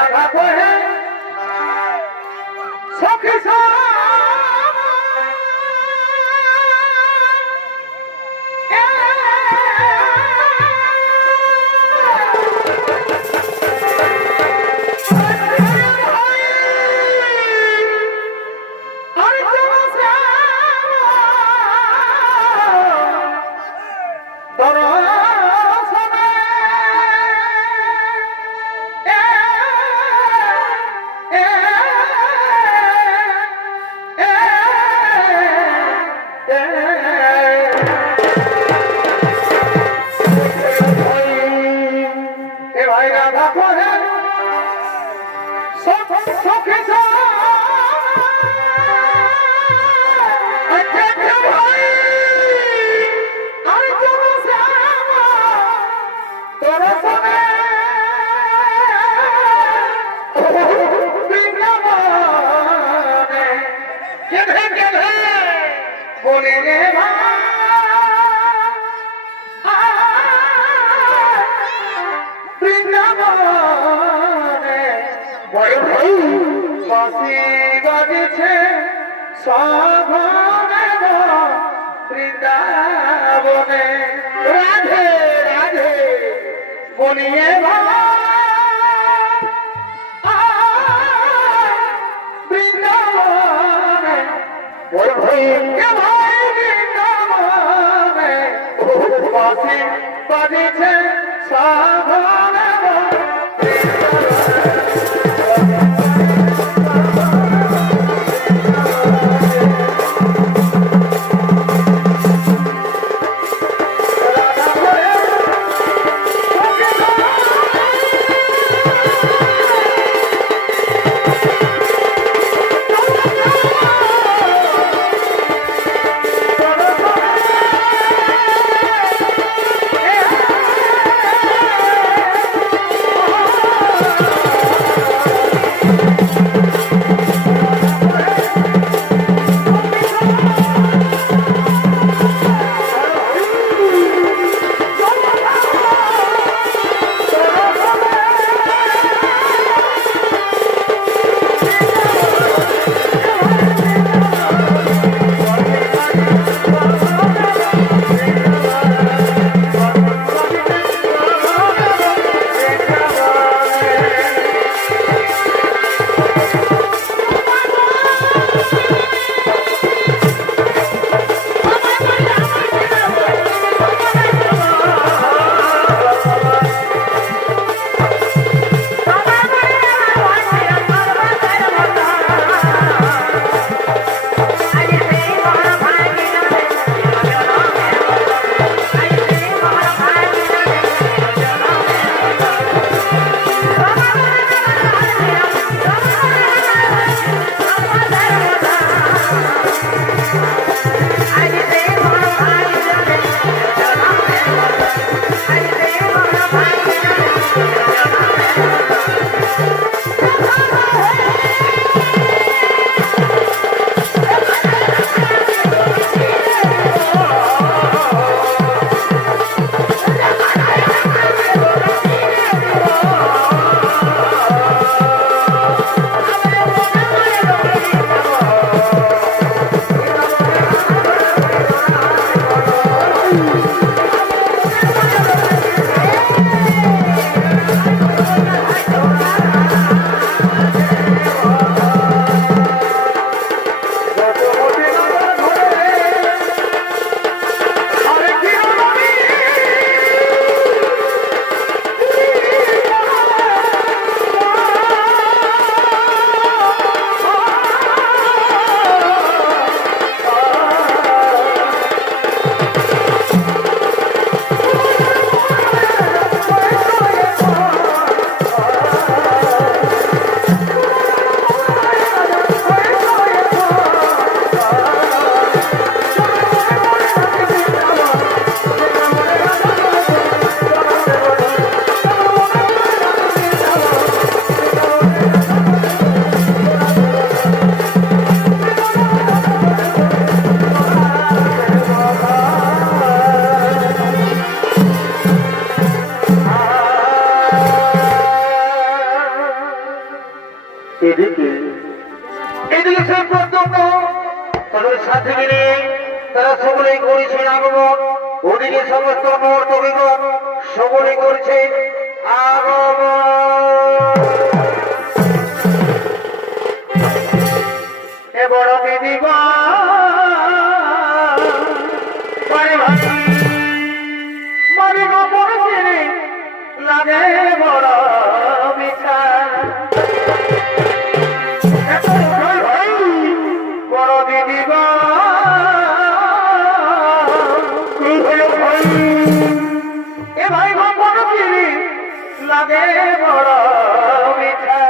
রাধা কহে সখী বাজছে বৃন্দাবনে রাধে রাধে বলিয়ে বৃন্দাবনে বৃন্দাবনে বাসি বাজছে এদিকে সে পর্যন্ত তাদের সাথে মিলে তারা সকলেই করেছেন আগমন, ওদিকে সমস্ত নর্তকীগণ সকলেই করছে আগমন। এ বড় দিদিগণ বাড়ি ভাই মারি গোপন চিনি লাগে বড় মিঠা। বড় দিদিগণ এ ভাই গোপন চিনি লাগে বড় মিঠা।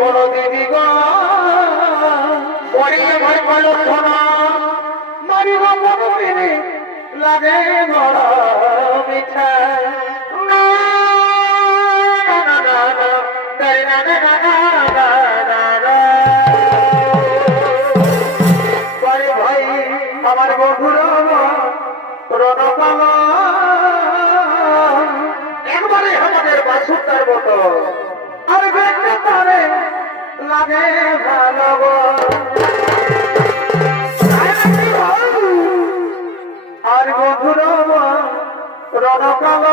বড় দিদিগণ মারি গোপন চিনি লাগে বড় মিঠা। আমার বন্ধুর রণকাল একবারে আমাদের বাসুদার মতো আর বেঁচে পারে লাগে ভালো গো। আর বন্ধুর রণকাল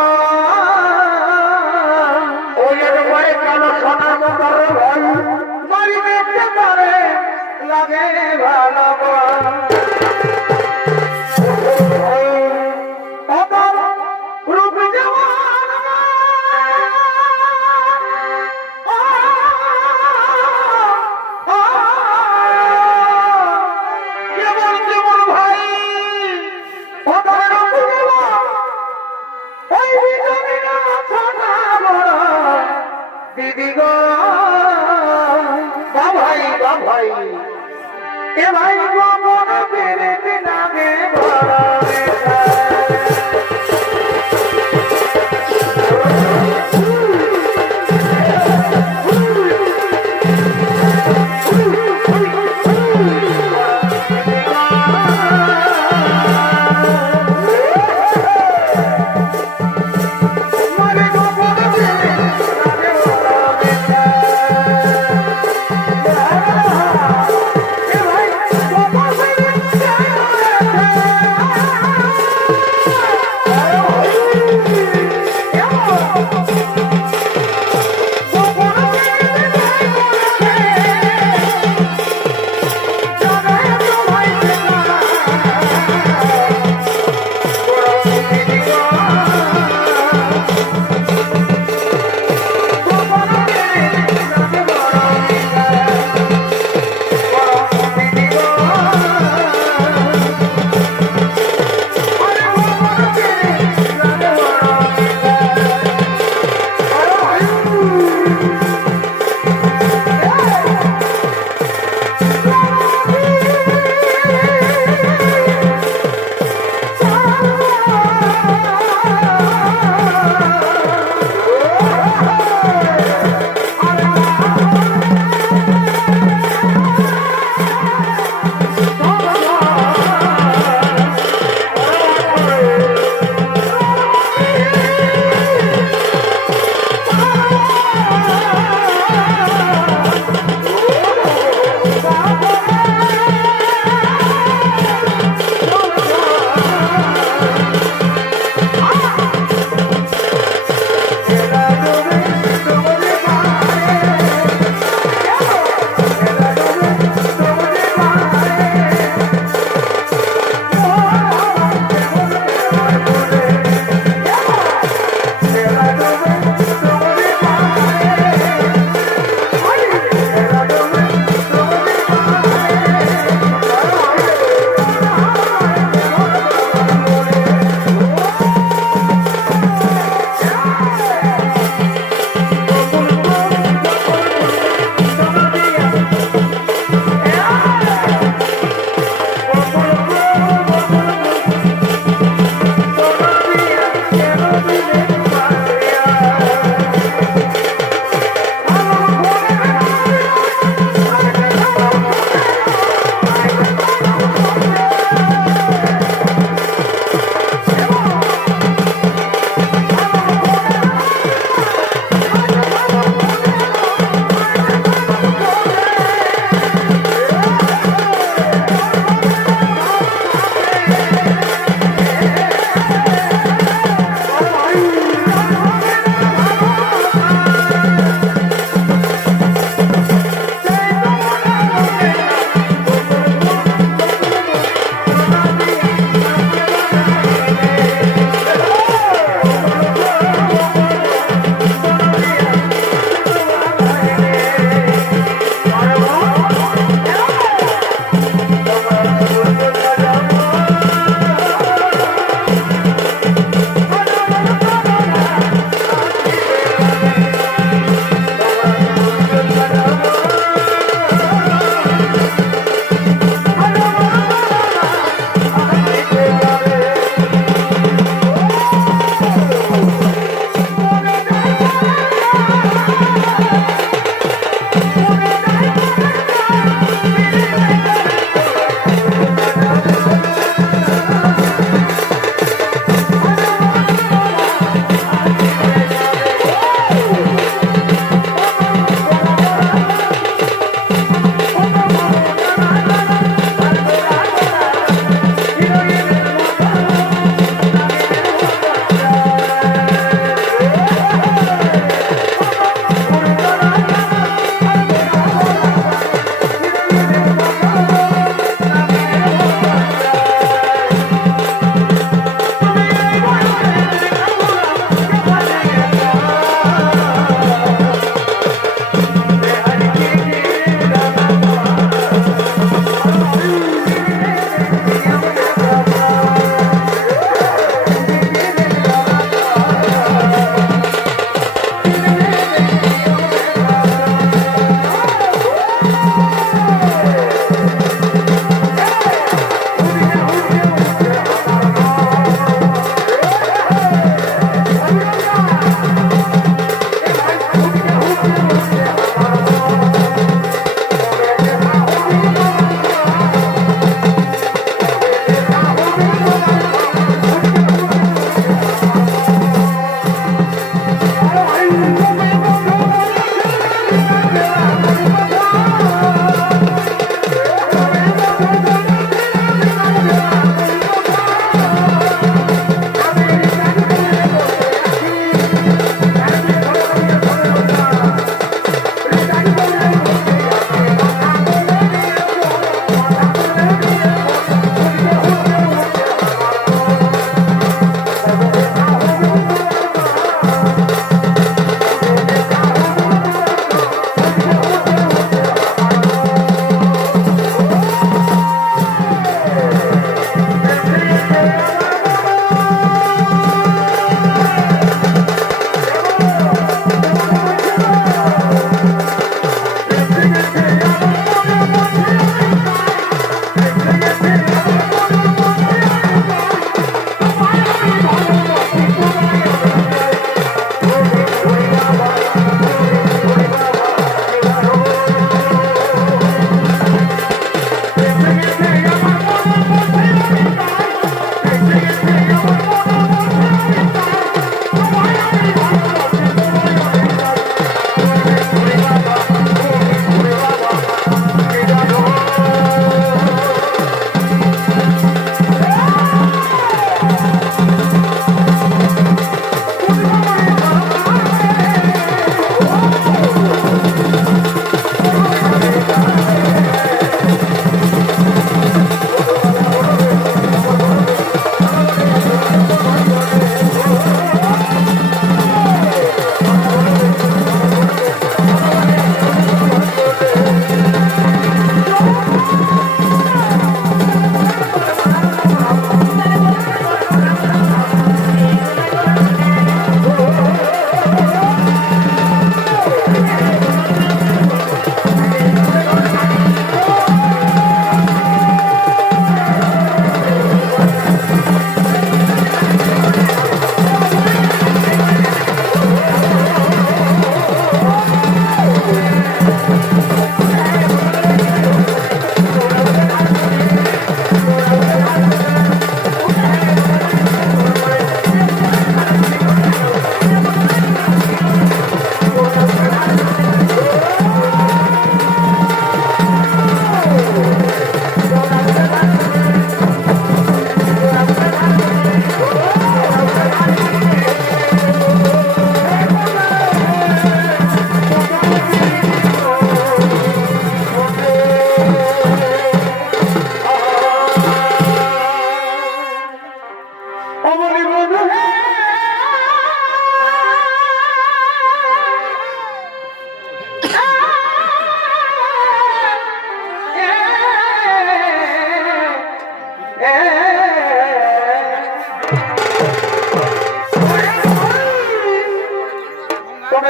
ওই একবারে কালো সোনা মতর ভাই মারি বেঁচে পারে লাগে ভালো গো। এ ভাই গোপন পেরেতে নামে বড়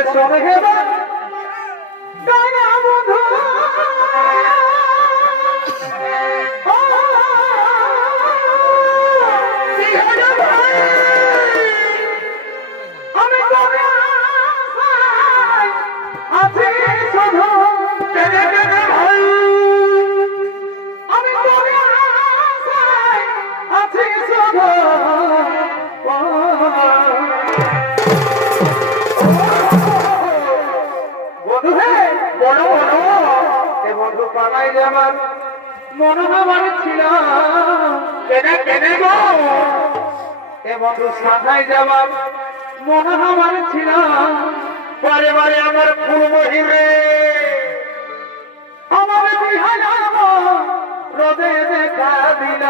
শোনে হেবা গানা বধু আমি কবে আছি শুধু ভাই আমি কবে আছি শুধু বন্ধু হে বলো বলো এ বন্ধু পালাই যাবার মনোভাব ছিল কেনে কেনে গো এ বন্ধু সাথায় যাবার মনোভাব ছিল বারে বারে আমার ফুল মহিমে আমার বিহারা রোদে দেখা দিল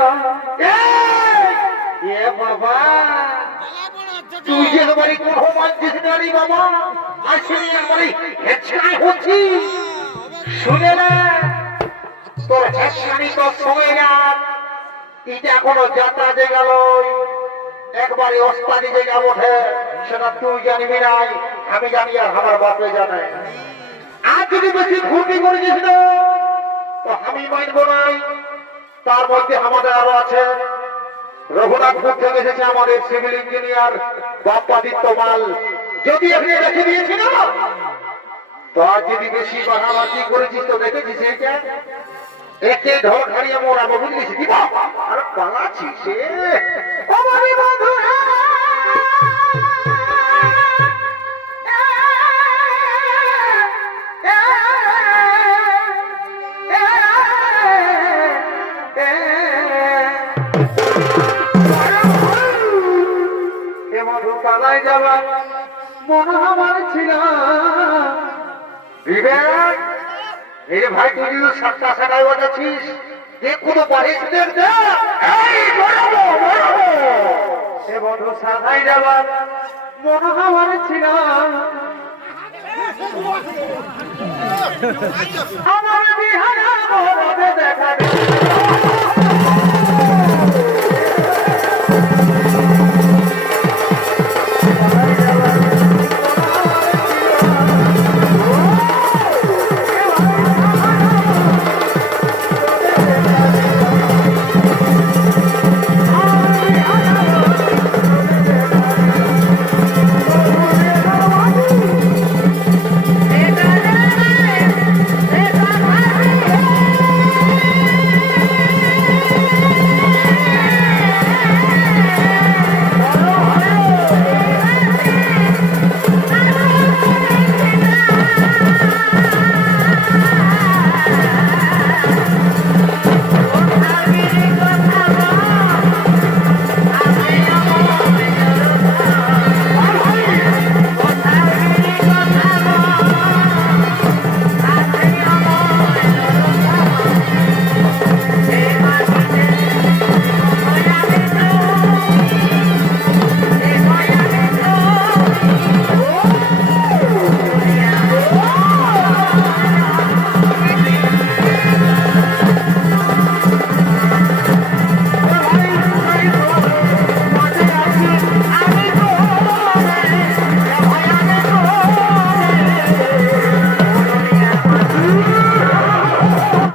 এ বাবা তুই যে বাড়ি কোন মানছিস না রে বাবা আসলে বাড়ি হেচ্ছাই হচ্ছি শুনে না তোর হেচ্ছানি তো সময় না এটা এখনো যাত্রা যে গেল একবারে ওস্তাদি যে গা ওঠে সেটা তুই জানিবি নাই আমি জানি আর আমার বাপে জানে আর যদি বেশি ফুর্তি করেছিস না তো আমি মানবো নাই তার মধ্যে আমাদের আরো আছে রঘুনাথপুর থেকে এসেছে আমাদের সিভিল ইঞ্জিনিয়ার বাপ্পাদিত্য মাল যদি আপনি রেখে দিয়েছি না তো আর যদি বেশি বাহাবাতি করেছিস তো দেখেছিস এটা একে ঢোল খাড়িয়ে মোড়াবো বুঝলিস দিবা আর পালাচ্ছি সে পালাই যাবার মনোভাব ছিল বিবেক এই ভাই তুই যদি সাতটা সাটাই বাজাচ্ছিস যে কোনো পারিস সে বন্ধু সাথাই যাবার মনোভাব ছিল আমার বিহারা দেখা